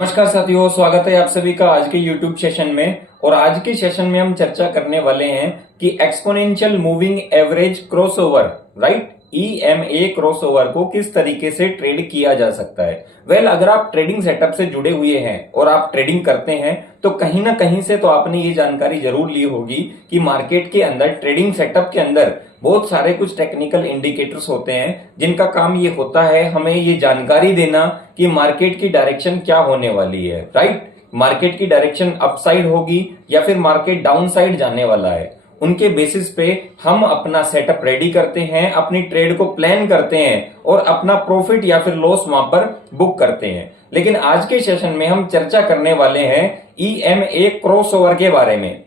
नमस्कार साथियों, स्वागत है आप सभी का आज के YouTube सेशन में। और आज के सेशन में हम चर्चा करने वाले हैं कि exponential moving average crossover, right, EMA crossover को किस तरीके से ट्रेड किया जा सकता है। अगर आप ट्रेडिंग सेटअप से जुड़े हुए हैं और आप ट्रेडिंग करते हैं तो कहीं ना कहीं से तो आपने ये जानकारी जरूर ली होगी कि मार्केट के अंदर, ट्रेडिंग सेटअप के अंदर बहुत सारे कुछ टेक्निकल इंडिकेटर्स होते हैं जिनका काम ये होता है हमें ये जानकारी देना कि मार्केट की डायरेक्शन क्या होने वाली है, राइट। मार्केट की डायरेक्शन अपसाइड होगी या फिर मार्केट डाउन साइड जाने वाला है। उनके बेसिस पे हम अपना सेटअप रेडी करते हैं, अपनी ट्रेड को प्लान करते हैं और अपना प्रॉफिट या फिर लॉस वहां पर बुक करते हैं। लेकिन आज के सेशन में हम चर्चा करने वाले हैं EMA क्रॉसओवर के बारे में।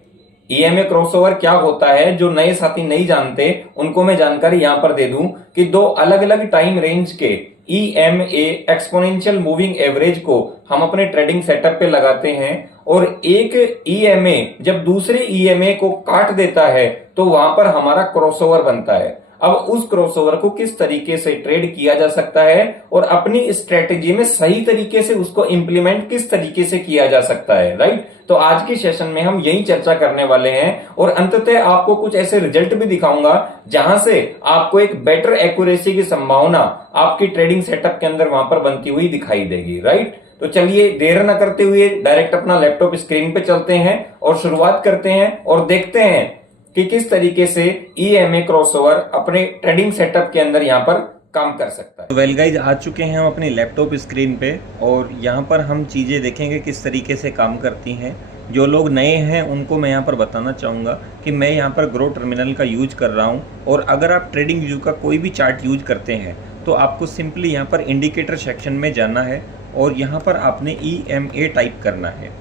EMA क्रॉसओवर क्या होता है, जो नए साथी नहीं जानते उनको मैं जानकारी यहां पर दे दूं कि दो अलग अलग टाइम रेंज के EMA एक्सपोनेंशियल मूविंग एवरेज को हम अपने ट्रेडिंग सेटअप पे लगाते हैं और एक EMA जब दूसरे EMA को काट देता है तो वहां पर हमारा क्रॉसओवर बनता है। अब उस क्रॉसओवर को किस तरीके से ट्रेड किया जा सकता है और अपनी स्ट्रेटेजी में सही तरीके से उसको इंप्लीमेंट किस तरीके से किया जा सकता है, राइट। तो आज के सेशन में हम यही चर्चा करने वाले हैं और अंततः आपको कुछ ऐसे रिजल्ट भी दिखाऊंगा जहां से आपको एक बेटर एक्यूरेसी की संभावना आपकी ट्रेडिंग सेटअप के अंदर वहां पर बनती हुई दिखाई देगी, राइट। तो चलिए देर न करते हुए डायरेक्ट अपना लैपटॉप स्क्रीन पे चलते हैं और शुरुआत करते हैं और देखते हैं कि किस तरीके से EMA क्रॉसओवर अपने ट्रेडिंग सेटअप के अंदर यहाँ पर काम कर सकता है। वेल गाइज, आ चुके हैं हम अपनी लैपटॉप स्क्रीन पे और यहाँ पर हम चीजें देखेंगे किस तरीके से काम करती हैं। जो लोग नए हैं उनको मैं यहाँ पर बताना चाहूँगा कि मैं यहाँ पर ग्रो टर्मिनल का यूज कर रहा हूँ और अगर आप ट्रेडिंग व्यू का कोई भी चार्ट यूज करते हैं तो आपको सिंपली यहाँ पर इंडिकेटर सेक्शन में जाना है और यहाँ पर आपने EMA टाइप करना है।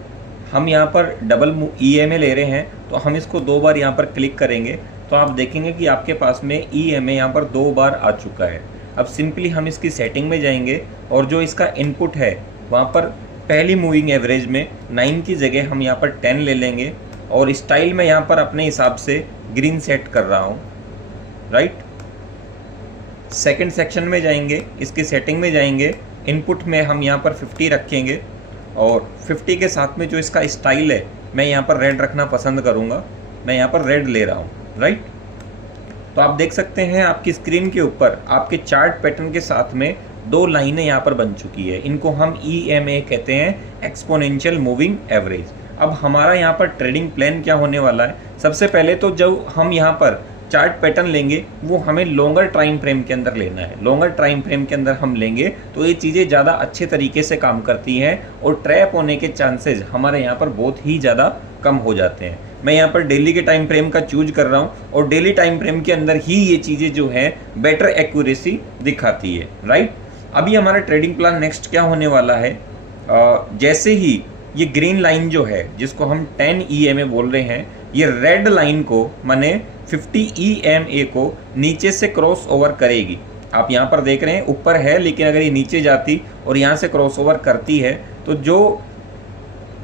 हम यहाँ पर डबल EMA ले रहे हैं तो हम इसको 2 बार यहाँ पर क्लिक करेंगे तो आप देखेंगे कि आपके पास में EMA यहाँ पर 2 बार आ चुका है। अब सिंपली हम इसकी सेटिंग में जाएंगे और जो इसका इनपुट है वहाँ पर पहली मूविंग एवरेज में 9 की जगह हम यहाँ पर 10 ले लेंगे और स्टाइल में यहाँ पर अपने हिसाब से ग्रीन सेट कर रहा हूँ, राइट। सेकेंड सेक्शन में जाएंगे, इसकी सेटिंग में जाएंगे, इनपुट में हम यहाँ पर 50 रखेंगे और 50 के साथ में जो इसका स्टाइल है मैं यहाँ पर रेड रखना पसंद करूँगा। मैं यहाँ पर रेड ले रहा हूँ, राइट। तो आप देख सकते हैं आपकी स्क्रीन के ऊपर आपके चार्ट पैटर्न के साथ में 2 लाइनें यहाँ पर बन चुकी है। इनको हम EMA कहते हैं, एक्सपोनेंशियल मूविंग एवरेज। अब हमारा यहाँ पर ट्रेडिंग प्लान क्या होने वाला है। सबसे पहले तो जो हम यहाँ पर चार्ट पैटर्न लेंगे वो हमें लॉन्गर टाइम फ्रेम के अंदर लेना है। लॉन्गर टाइम फ्रेम के अंदर हम लेंगे तो ये चीज़ें ज़्यादा अच्छे तरीके से काम करती हैं और ट्रैप होने के चांसेस हमारे यहाँ पर बहुत ही ज़्यादा कम हो जाते हैं। मैं यहाँ पर डेली के टाइम फ्रेम का चूज कर रहा हूँ और डेली टाइम फ्रेम के अंदर ही ये चीज़ें जो है बेटर एक्यूरेसी दिखाती है, राइट। अभी हमारा ट्रेडिंग प्लान नेक्स्ट क्या होने वाला है, जैसे ही ये ग्रीन लाइन जो है जिसको हम 10 EMA बोल रहे हैं, ये रेड लाइन को माने 50 EMA को नीचे से क्रॉस ओवर करेगी। आप यहाँ पर देख रहे हैं ऊपर है, लेकिन अगर ये नीचे जाती और यहाँ से क्रॉस ओवर करती है तो जो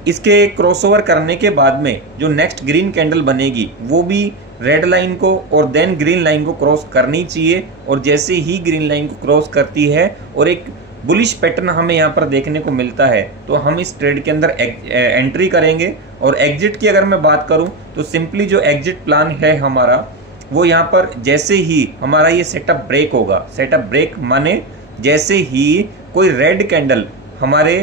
इसके क्रॉसओवर करने के बाद में जो नेक्स्ट ग्रीन कैंडल बनेगी वो भी रेड लाइन को और देन ग्रीन लाइन को क्रॉस करनी चाहिए। और जैसे ही ग्रीन लाइन को क्रॉस करती है और एक बुलिश पैटर्न हमें यहाँ पर देखने को मिलता है तो हम इस ट्रेड के अंदर एंट्री करेंगे। और एग्जिट की अगर मैं बात करूँ तो सिंपली जो एग्जिट प्लान है हमारा वो यहाँ पर जैसे ही हमारा ये सेटअप ब्रेक होगा, सेटअप ब्रेक माने जैसे ही कोई रेड कैंडल हमारे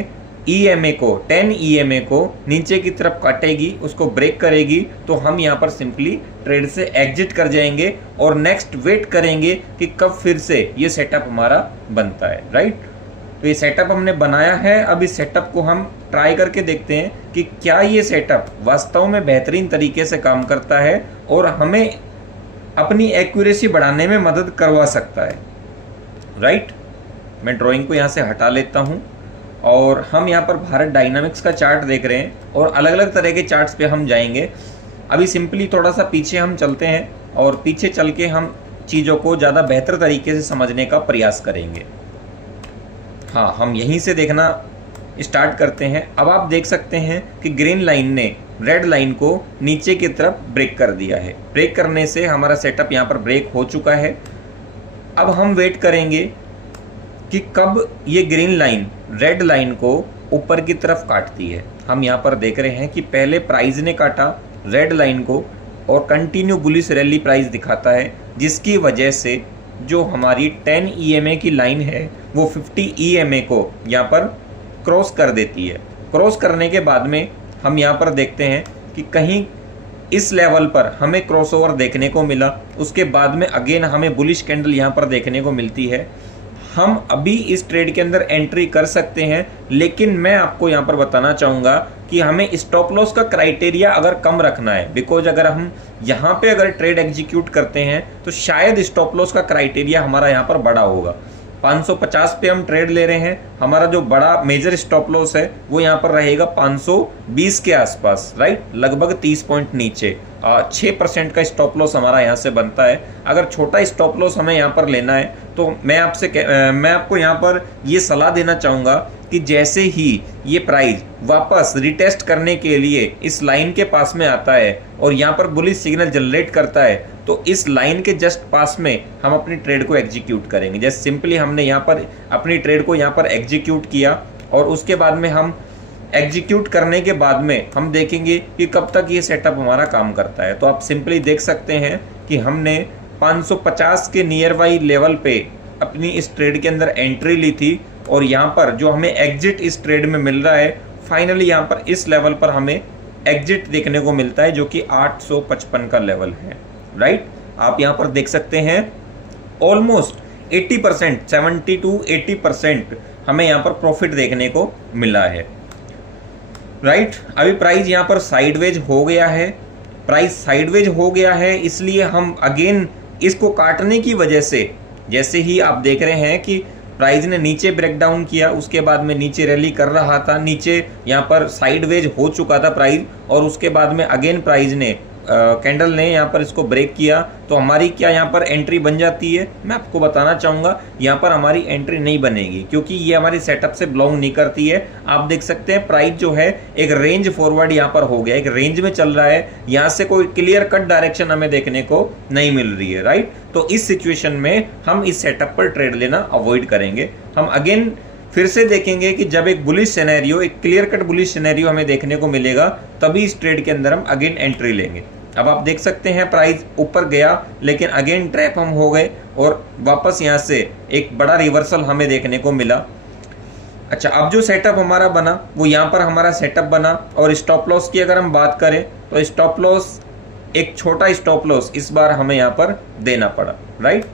EMA को 10 EMA को नीचे की तरफ काटेगी, उसको ब्रेक करेगी तो हम यहाँ पर सिंपली ट्रेड से एग्जिट कर जाएंगे और नेक्स्ट वेट करेंगे कि कब फिर से ये सेटअप हमारा बनता है, राइट। तो ये सेटअप हमने बनाया है। अब इस सेटअप को हम ट्राई करके देखते हैं कि क्या ये सेटअप वास्तव में बेहतरीन तरीके से काम करता है और हमें अपनी एक्यूरेसी बढ़ाने में मदद करवा सकता है, राइट। मैं ड्राइंग को यहाँ से हटा लेता हूँ और हम यहाँ पर भारत डायनामिक्स का चार्ट देख रहे हैं और अलग अलग तरह के चार्ट्स पे हम जाएंगे। अभी सिंपली थोड़ा सा पीछे हम चलते हैं और पीछे चल के हम चीज़ों को ज़्यादा बेहतर तरीके से समझने का प्रयास करेंगे। हाँ, हम यहीं से देखना स्टार्ट करते हैं। अब आप देख सकते हैं कि ग्रीन लाइन ने रेड लाइन को नीचे की तरफ ब्रेक कर दिया है। ब्रेक करने से हमारा सेटअप यहाँ पर ब्रेक हो चुका है। अब हम वेट करेंगे कि कब ये ग्रीन लाइन रेड लाइन को ऊपर की तरफ काटती है। हम यहाँ पर देख रहे हैं कि पहले प्राइस ने काटा रेड लाइन को और कंटिन्यू बुलिश रैली प्राइस दिखाता है, जिसकी वजह से जो हमारी 10 EMA की लाइन है वो 50 EMA को यहाँ पर क्रॉस कर देती है। क्रॉस करने के बाद में हम यहाँ पर देखते हैं कि कहीं इस लेवल पर हमें क्रॉसओवर देखने को मिला, उसके बाद में अगेन हमें बुलिश कैंडल यहाँ पर देखने को मिलती है। हम अभी इस ट्रेड के अंदर एंट्री कर सकते हैं, लेकिन मैं आपको यहाँ पर बताना चाहूँगा कि हमें स्टॉप लॉस का क्राइटेरिया अगर कम रखना है, बिकॉज अगर हम यहाँ पे अगर ट्रेड एग्जीक्यूट करते हैं तो शायद स्टॉप लॉस का क्राइटेरिया हमारा यहाँ पर बड़ा होगा। 550 पे हम ट्रेड ले रहे हैं, हमारा जो बड़ा मेजर स्टॉप लॉस है वो यहाँ पर रहेगा 520 के आसपास, राइट, लगभग 30 पॉइंट नीचे। 6% का स्टॉप लॉस हमारा यहाँ से बनता है। अगर छोटा स्टॉप लॉस हमें यहाँ पर लेना है तो मैं आपको यहाँ पर ये सलाह देना चाहूँगा कि जैसे ही ये प्राइस वापस रिटेस्ट करने के लिए इस लाइन के पास में आता है और यहाँ पर बुलिश सिग्नल जनरेट करता है, तो इस लाइन के जस्ट पास में हम अपनी ट्रेड को एग्जीक्यूट करेंगे। जैसे सिंपली हमने यहाँ पर अपनी ट्रेड को यहाँ पर एग्जीक्यूट किया और उसके बाद में हम एग्जीक्यूट करने के बाद में हम देखेंगे कि कब तक ये सेटअप हमारा काम करता है। तो आप सिंपली देख सकते हैं कि हमने 550 के नियर बाई लेवल पे अपनी इस ट्रेड के अंदर एंट्री ली थी और यहाँ पर जो हमें एग्जिट इस ट्रेड में मिल रहा है, फाइनली यहाँ पर इस लेवल पर हमें एग्जिट देखने को मिलता है जो कि 855 का लेवल है, राइट। आप यहाँ पर देख सकते हैं ऑलमोस्ट 80%, 70 to 80% हमें यहाँ पर प्रॉफिट देखने को मिला है, राइट। अभी प्राइस यहाँ पर साइडवेज हो गया है, प्राइस साइडवेज हो गया है, इसलिए हम अगेन इसको काटने की वजह से, जैसे ही आप देख रहे हैं कि प्राइस ने नीचे ब्रेकडाउन किया, उसके बाद में नीचे रैली कर रहा था, नीचे यहाँ पर साइडवेज हो चुका था प्राइस और उसके बाद में अगेन प्राइस ने कैंडल ने यहाँ पर इसको ब्रेक किया, तो हमारी क्या यहाँ पर एंट्री बन जाती है? मैं आपको बताना चाहूँगा यहाँ पर हमारी एंट्री नहीं बनेगी, क्योंकि ये हमारी सेटअप से बिलोंग नहीं करती है। आप देख सकते हैं प्राइस जो है एक रेंज फॉरवर्ड यहाँ पर हो गया, एक रेंज में चल रहा है, यहाँ से कोई क्लियर कट डायरेक्शन हमें देखने को नहीं मिल रही है, राइट। तो इस सिचुएशन में हम इस सेटअप पर ट्रेड लेना अवॉइड करेंगे। हम अगेन फिर से देखेंगे कि जब एक बुलिश सिनेरियो, एक क्लियर कट बुलिश सिनेरियो हमें देखने को मिलेगा, तभी इस ट्रेड के अंदर हम अगेन एंट्री लेंगे। अब आप देख सकते हैं प्राइस ऊपर गया, लेकिन अगेन ट्रैप हम हो गए और वापस यहाँ से एक बड़ा रिवर्सल हमें देखने को मिला। अच्छा, अब जो सेटअप हमारा बना वो यहाँ पर हमारा सेटअप बना, और स्टॉप लॉस की अगर हम बात करें तो स्टॉप लॉस, एक छोटा स्टॉप लॉस इस बार हमें यहाँ पर देना पड़ा, राइट।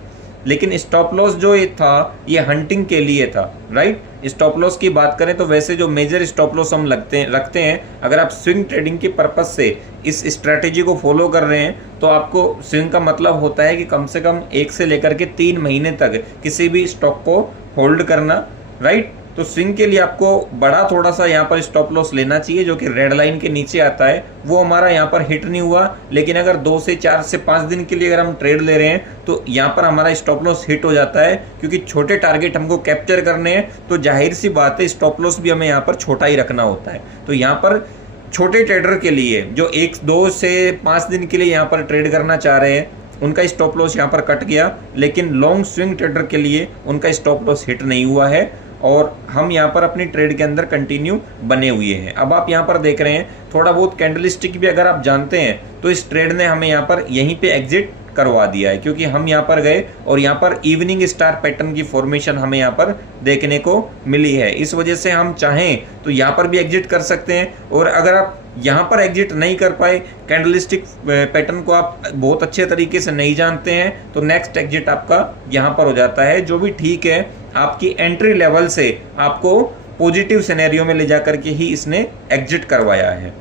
लेकिन स्टॉप लॉस जो ये था, ये हंटिंग के लिए था, राइट। स्टॉप लॉस की बात करें तो वैसे जो मेजर स्टॉप लॉस हम रखते हैं, अगर आप स्विंग ट्रेडिंग के पर्पज से इस स्ट्रैटेजी को फॉलो कर रहे हैं तो आपको स्विंग का मतलब होता है कि कम से कम 1 से लेकर के 3 महीने तक किसी भी स्टॉक को होल्ड करना, राइट। तो स्विंग के लिए आपको बड़ा थोड़ा सा यहाँ पर स्टॉप लॉस लेना चाहिए, जो कि रेड लाइन के नीचे आता है। वो हमारा यहाँ पर हिट नहीं हुआ, लेकिन अगर 2 से 4 से 5 दिन के लिए अगर हम ट्रेड ले रहे हैं तो यहाँ पर हमारा स्टॉप लॉस हिट हो जाता है, क्योंकि छोटे टारगेट हमको कैप्चर करने हैं, तो जाहिर सी बात है स्टॉप लॉस भी हमें यहाँ पर छोटा ही रखना होता है। तो यहाँ पर छोटे ट्रेडर के लिए जो 1-2 से 5 दिन के लिए यहाँ पर ट्रेड करना चाह रहे हैं, उनका स्टॉप लॉस यहाँ पर कट गया, लेकिन लॉन्ग स्विंग ट्रेडर के लिए उनका स्टॉप लॉस हिट नहीं हुआ है और हम यहाँ पर अपनी ट्रेड के अंदर कंटिन्यू बने हुए हैं। अब आप यहाँ पर देख रहे हैं थोड़ा बहुत कैंडलस्टिक भी अगर आप जानते हैं तो इस ट्रेड ने हमें यहाँ पर यहीं पे एग्जिट करवा दिया है, क्योंकि हम यहाँ पर गए और यहाँ पर इवनिंग स्टार पैटर्न की फॉर्मेशन हमें यहाँ पर देखने को मिली है। इस वजह से हम चाहें तो यहाँ पर भी एग्जिट कर सकते हैं, और अगर आप यहाँ पर एग्जिट नहीं कर पाए, कैंडलस्टिक पैटर्न को आप बहुत अच्छे तरीके से नहीं जानते हैं, तो नेक्स्ट एग्जिट आपका यहाँ पर हो जाता है, जो भी ठीक है। आपकी एंट्री लेवल से आपको पॉजिटिव सिनेरियो में ले जाकर के ही इसने एग्जिट करवाया है।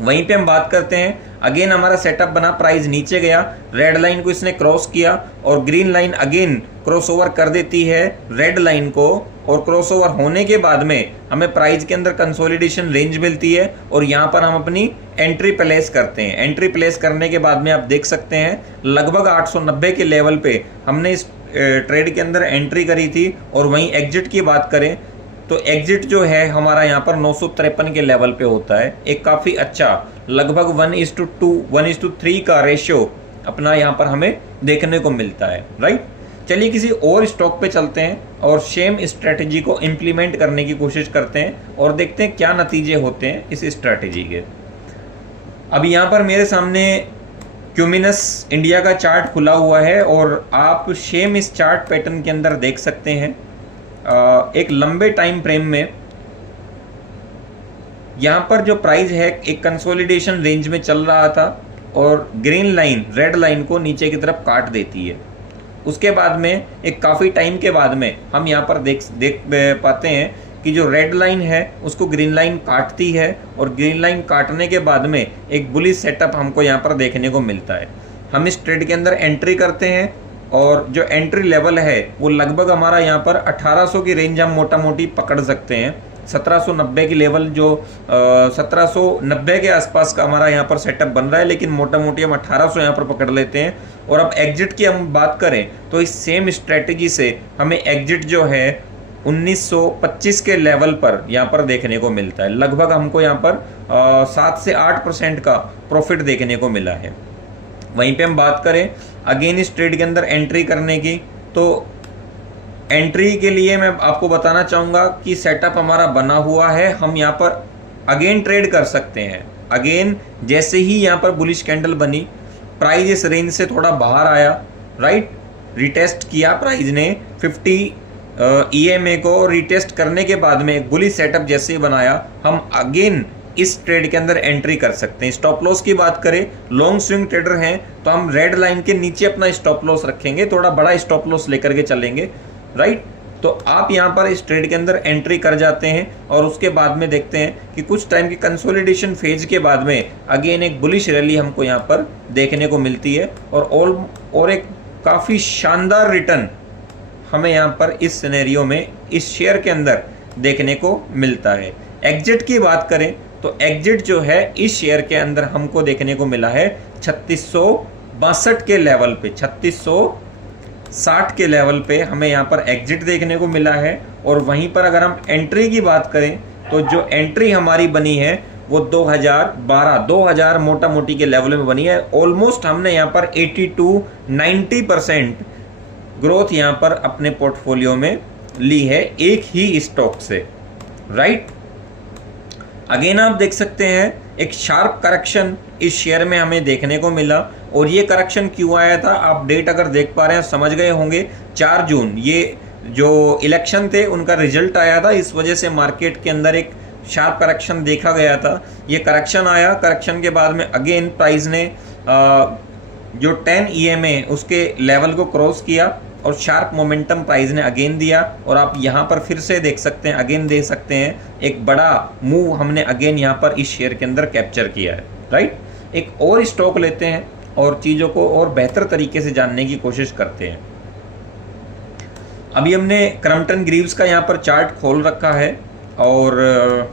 वहीं पे हम बात करते हैं, अगेन हमारा सेटअप बना, प्राइस नीचे गया, रेड लाइन को इसने क्रॉस किया और ग्रीन लाइन अगेन क्रॉसओवर कर देती है रेड लाइन को, और क्रॉसओवर होने के बाद में हमें प्राइस के अंदर कंसोलिडेशन रेंज मिलती है और यहाँ पर हम अपनी एंट्री प्लेस करते हैं। एंट्री प्लेस करने के बाद में आप देख सकते हैं लगभग 890 के लेवल पे हमने इस ट्रेड के अंदर एंट्री करी थी। और वहीं एग्जिट की बात करें तो एग्जिट जो है हमारा यहाँ पर 953 के लेवल पे होता है, एक काफ़ी अच्छा लगभग 1:2, 1:3 का रेशियो अपना यहाँ पर हमें देखने को मिलता है, राइट। चलिए किसी और स्टॉक पे चलते हैं और सेम स्ट्रेटेजी को इम्प्लीमेंट करने की कोशिश करते हैं और देखते हैं क्या नतीजे होते हैं इस स्ट्रेटेजी के। अब यहाँ पर मेरे सामने क्यूमिनस इंडिया का चार्ट खुला हुआ है और आप सेम इस चार्ट पैटर्न के अंदर देख सकते हैं एक लंबे टाइम फ्रेम में यहाँ पर जो प्राइस है एक कंसोलिडेशन रेंज में चल रहा था और ग्रीन लाइन रेड लाइन को नीचे की तरफ काट देती है। उसके बाद में एक काफ़ी टाइम के बाद में हम यहाँ पर देख पाते हैं कि जो रेड लाइन है उसको ग्रीन लाइन काटती है और ग्रीन लाइन काटने के बाद में एक बुलिश सेटअप हमको यहाँ पर देखने को मिलता है। हम इस ट्रेड के अंदर एंट्री करते हैं और जो एंट्री लेवल है वो लगभग हमारा यहाँ पर 1800 की रेंज हम मोटा मोटी पकड़ सकते हैं। 1790 की लेवल जो 1790 के आसपास का हमारा यहाँ पर सेटअप बन रहा है, लेकिन मोटा मोटी हम 1800 यहाँ पर पकड़ लेते हैं। और अब एग्जिट की हम बात करें तो इस सेम स्ट्रेटेजी से हमें एग्जिट जो है 1925 के लेवल पर यहाँ पर देखने को मिलता है। लगभग हमको यहाँ पर 7 से 8% का प्रॉफिट देखने को मिला है। वहीं पे हम बात करें अगेन इस ट्रेड के अंदर एंट्री करने की, तो एंट्री के लिए मैं आपको बताना चाहूँगा कि सेटअप हमारा बना हुआ है। हम यहाँ पर अगेन ट्रेड कर सकते हैं। अगेन जैसे ही यहाँ पर बुलिश कैंडल बनी, प्राइस इस रेंज से थोड़ा बाहर आया, राइट, रिटेस्ट किया प्राइस ने 50 EMA को, रिटेस्ट करने के बाद में एक बुलिश सेटअप जैसे ही बनाया, हम अगेन इस ट्रेड के अंदर एंट्री कर सकते हैं। स्टॉप लॉस की बात करें, लॉन्ग स्विंग ट्रेडर हैं तो हम रेड लाइन के नीचे अपना स्टॉप लॉस रखेंगे, थोड़ा बड़ा स्टॉप लॉस लेकर के चलेंगे, राइट। तो आप यहाँ पर इस ट्रेड के अंदर एंट्री कर जाते हैं और उसके बाद में देखते हैं कि कुछ टाइम की कंसोलिडेशन फेज के बाद में अगेन एक बुलिश रैली हमको यहाँ पर देखने को मिलती है और एक काफ़ी शानदार रिटर्न हमें यहाँ पर इस सिनेरियो में इस शेयर के अंदर देखने को मिलता है। एग्जिट की बात करें तो एग्जिट जो है इस शेयर के अंदर हमको देखने को मिला है 3662 के लेवल पे, 3660 के लेवल पे हमें यहाँ पर एग्जिट देखने को मिला है। और वहीं पर अगर हम एंट्री की बात करें तो जो एंट्री हमारी बनी है वो 2000 मोटा मोटी के लेवल में बनी है। ऑलमोस्ट हमने यहाँ पर 80-90% ग्रोथ यहाँ पर अपने पोर्टफोलियो में ली है एक ही स्टॉक से, राइट। अगेन आप देख सकते हैं एक शार्प करेक्शन इस शेयर में हमें देखने को मिला। और ये करेक्शन क्यों आया था, आप डेट अगर देख पा रहे हैं समझ गए होंगे। 4 जून ये जो इलेक्शन थे उनका रिजल्ट आया था, इस वजह से मार्केट के अंदर एक शार्प करेक्शन देखा गया था। ये करेक्शन आया, करेक्शन के बाद में अगेन प्राइस ने जो 10 EMA उसके लेवल को क्रॉस किया और शार्प मोमेंटम प्राइस ने अगेन दिया। और आप यहाँ पर फिर से देख सकते हैं, अगेन देख सकते हैं एक बड़ा मूव हमने अगेन यहाँ पर इस शेयर के अंदर कैप्चर किया है, राइट। एक और स्टॉक लेते हैं और चीज़ों को और बेहतर तरीके से जानने की कोशिश करते हैं। अभी हमने क्रम्पटन ग्रीव्स का यहाँ पर चार्ट खोल रखा है और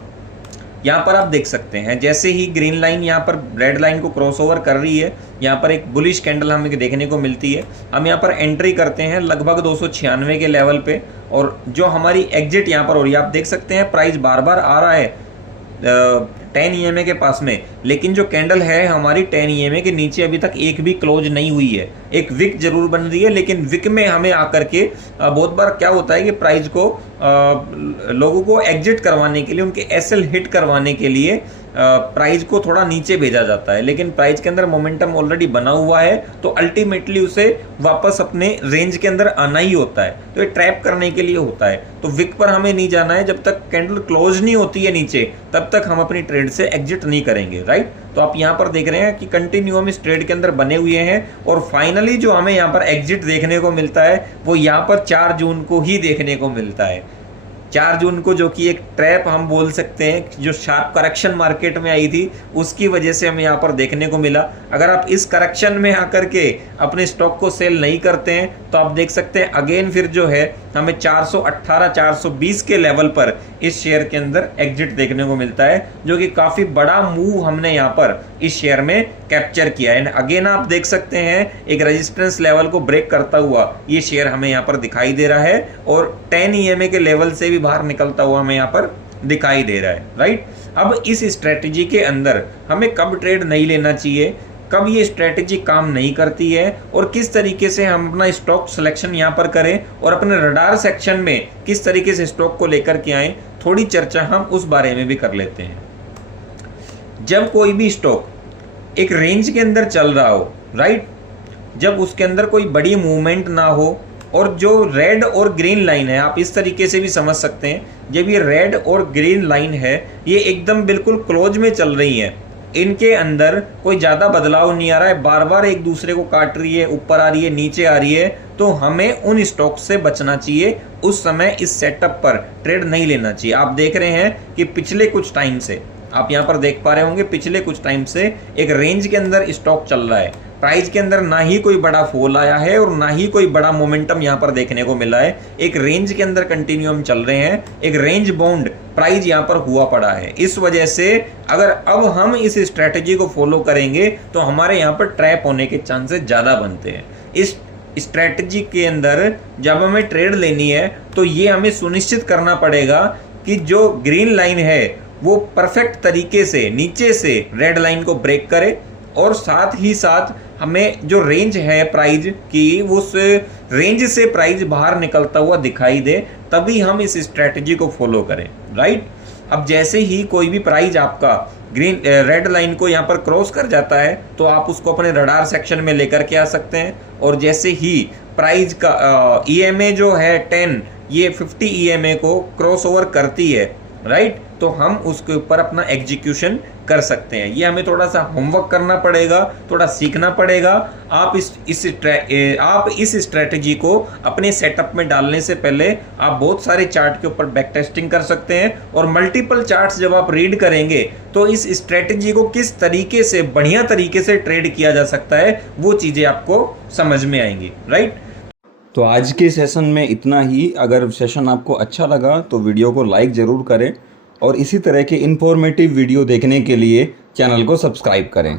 यहाँ पर आप देख सकते हैं जैसे ही ग्रीन लाइन यहाँ पर रेड लाइन को क्रॉस ओवर कर रही है, यहाँ पर एक बुलिश कैंडल हमें देखने को मिलती है। हम यहाँ पर एंट्री करते हैं लगभग 296 के लेवल पे और जो हमारी एग्जिट यहाँ पर हो रही है, आप देख सकते हैं प्राइस बार बार आ रहा है 10 EMA के पास में, लेकिन जो कैंडल है हमारी 10 EMA के नीचे अभी तक एक भी क्लोज नहीं हुई है। एक विक जरूर बन रही है, लेकिन विक में हमें आकर के बहुत बार क्या होता है कि प्राइस को लोगों को एग्जिट करवाने के लिए, उनके एसएल हिट करवाने के लिए प्राइस को थोड़ा नीचे भेजा जाता है, लेकिन प्राइस के अंदर मोमेंटम ऑलरेडी बना हुआ है तो अल्टीमेटली उसे वापस अपने रेंज के अंदर आना ही होता है। तो ये ट्रैप करने के लिए होता है। तो विक पर हमें नहीं जाना है, जब तक कैंडल क्लोज नहीं होती है नीचे तब तक हम अपनी ट्रेड से एग्जिट नहीं करेंगे, राइट। तो आप यहाँ पर देख रहे हैं कि कंटिन्यू हम इस ट्रेड के अंदर बने हुए हैं और फाइनली जो हमें यहाँ पर एग्जिट देखने को मिलता है वो यहाँ पर 4 जून को ही देखने को मिलता है। 4 जून को, जो कि एक ट्रैप हम बोल सकते हैं, जो शार्प करेक्शन मार्केट में आई थी उसकी वजह से हमें यहाँ पर देखने को मिला। अगर आप इस करेक्शन में आकर के अपने स्टॉक को सेल नहीं करते हैं तो आप देख सकते हैं अगेन फिर जो है हमें 418-420 के लेवल पर इस शेयर के अंदर एग्जिट देखने को मिलता है, जो कि काफ़ी बड़ा मूव हमने यहाँ पर इस शेयर में कैप्चर किया है। अगेन आप देख सकते हैं एक रेजिस्टेंस लेवल को ब्रेक करता हुआ ये शेयर हमें यहाँ पर दिखाई दे रहा है और 10 EMA के लेवल से भी बाहर निकलता हुआ हमें यहाँ पर दिखाई दे रहा है, राइट। अब इस स्ट्रेटेजी के अंदर हमें कब ट्रेड नहीं लेना चाहिए, कब ये स्ट्रेटेजी काम नहीं करती है और किस तरीके से हम अपना स्टॉक सिलेक्शन यहाँ पर करें और अपने रडार सेक्शन में किस तरीके से स्टॉक को लेकर के आए, थोड़ी चर्चा हम उस बारे में भी कर लेते हैं। जब कोई भी स्टॉक एक रेंज के अंदर चल रहा हो, राइट, जब उसके अंदर कोई बड़ी मूवमेंट ना हो और जो रेड और ग्रीन लाइन है, आप इस तरीके से भी समझ सकते हैं, जब ये रेड और ग्रीन लाइन है ये एकदम बिल्कुल क्लोज में चल रही है, इनके अंदर कोई ज़्यादा बदलाव नहीं आ रहा है, बार बार एक दूसरे को काट रही है, ऊपर आ रही है, नीचे आ रही है, तो हमें उन स्टॉक से बचना चाहिए। उस समय इस सेटअप पर ट्रेड नहीं लेना चाहिए। आप देख रहे हैं कि पिछले कुछ टाइम से, आप यहाँ पर देख पा रहे होंगे, पिछले कुछ टाइम से एक रेंज के अंदर स्टॉक चल रहा है। प्राइस के अंदर ना ही कोई बड़ा फॉल आया है और ना ही कोई बड़ा मोमेंटम यहाँ पर देखने को मिला है। एक रेंज के अंदर कंटिन्यू हम चल रहे हैं, एक रेंज बाउंड प्राइस यहाँ पर हुआ पड़ा है। इस वजह से अगर अब हम इस स्ट्रेटेजी को फॉलो करेंगे तो हमारे यहाँ पर ट्रैप होने के चांसेस ज़्यादा बनते हैं। इस स्ट्रेटेजी के अंदर जब हमें ट्रेड लेनी है तो ये हमें सुनिश्चित करना पड़ेगा कि जो ग्रीन लाइन है वो परफेक्ट तरीके से नीचे से रेड लाइन को ब्रेक करे और साथ ही साथ हमें जो रेंज है प्राइस की, उस रेंज से प्राइस बाहर निकलता हुआ दिखाई दे, तभी हम इस स्ट्रेटेजी को फॉलो करें, राइट। अब जैसे ही कोई भी प्राइस आपका रेड लाइन को यहाँ पर क्रॉस कर जाता है तो आप उसको अपने रडार सेक्शन में लेकर के आ सकते हैं। और जैसे ही प्राइस का EMA जो है 10, ये 50 EMA को क्रॉस ओवर करती है, राइट, तो हम उसके ऊपर अपना एग्जीक्यूशन कर सकते हैं। ये हमें थोड़ा सा होमवर्क करना पड़ेगा, थोड़ा सीखना पड़ेगा। आप इस स्ट्रेटेजी को अपने सेटअप में डालने से पहले आप बहुत सारे चार्ट के ऊपर बैक टेस्टिंग कर सकते हैं और मल्टीपल चार्ट्स जब आप रीड करेंगे तो इस स्ट्रेटेजी को किस तरीके से बढ़िया तरीके से ट्रेड किया जा सकता है वो चीज़ें आपको समझ में आएंगी, राइट। तो आज के सेशन में इतना ही। अगर सेशन आपको अच्छा लगा तो वीडियो को लाइक ज़रूर करें और इसी तरह के इन्फॉर्मेटिव वीडियो देखने के लिए चैनल को सब्सक्राइब करें।